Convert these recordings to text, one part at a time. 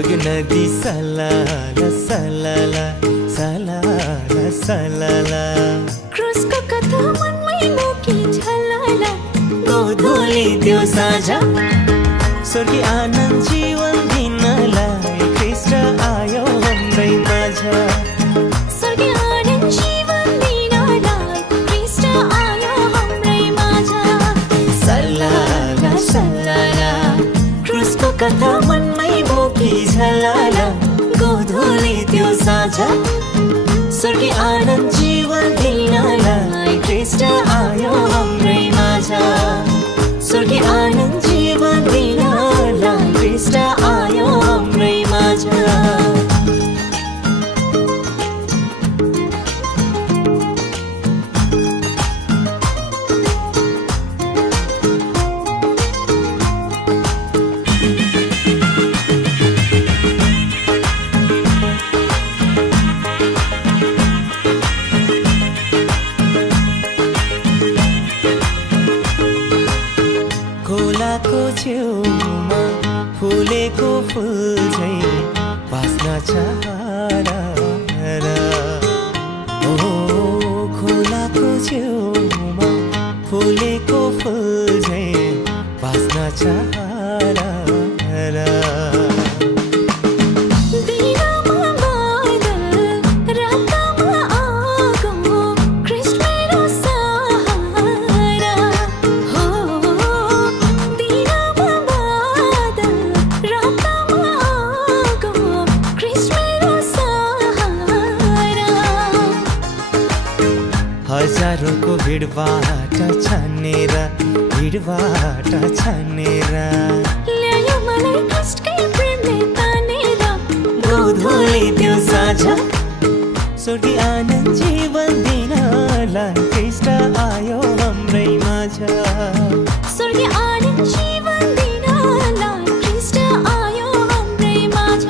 बग्यो नदी सलाला सलाला सलाला सलाला क्रुसको कथा मनमै बोकी झलाला गोधूली त्यो साँझ स्वर्गीय आनन्द जीवन दिनलाई ख्रीष्ट आयो हाम्रै माझ स्वर्गीय आनन्द जीवन दिनलाई ख्रीष्ट आयो हाम्रै माझ सलाला सलाला क्रुसको कथा मनमै बोकी झलाला गोधूली त्यो साँझ स्वर्गीय आनन्द जीवन दिनलाई ख्रीष्ट आयो हाम्रै माझ स्वर्गीय आनन्द जीवन दिनलाई ख्रीष्ट आयो हाम्रै माझ खोलाको छेउमा फुलेको फुल झैँ बाँच्न चाहरा ओ खोलाको छेउमा फुलेको फुल झैँ बाँच्न चाहरा दिनमा बादल रातमा आगो ख्रीष्ट मेरो सहारा हो दिनमा बादल रातमा आगो ख्रीष्ट मेरो सहारा हजारौँको भिडबाट छानेर ल्यायो मलाई ख्रीष्टकै प्रेमले तानेर गोधूली त्यो साँझ स्वर्गीय आनन्द जीवन दिनलाई ख्रीष्ट आयो हाम्रै माझ स्वर्गीय आनन्द जीवन दिनलाई ख्रीष्ट आयो हाम्रै माझ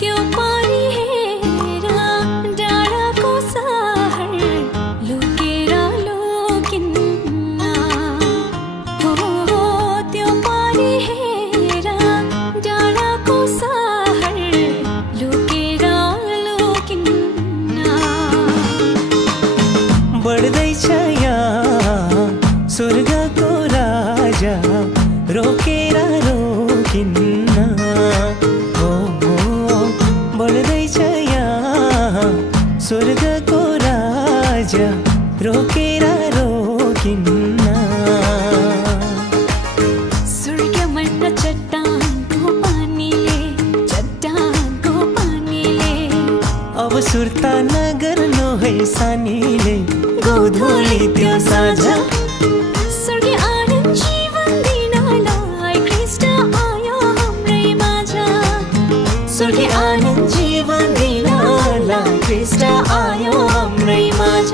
त्यो पारी हेर डाँडाको सहर लुकेर लुकिन्न हो त्यो पारी हेर डाँडाको सहर लुकेर लुकिन्न बढ्दैछ यहाँ स्वर्गको राजा रोकेर रोकिन्न हो बढ्दैछ यहाँ स्वर्गको राजा रोकेर रोकिन्न स्वर्गमा चट्टानको पानीले अब सुर्ता नगर्नु है सानीले गोधूली त्यो साँझ स्वर्गीय आनन्द जीवन दिनलाई ख्रीष्ट आयो हाम्रै माझ स्वर्गीय आनन्द जीवन दिनलाई ख्रीष्ट आयो हाम्रै माझ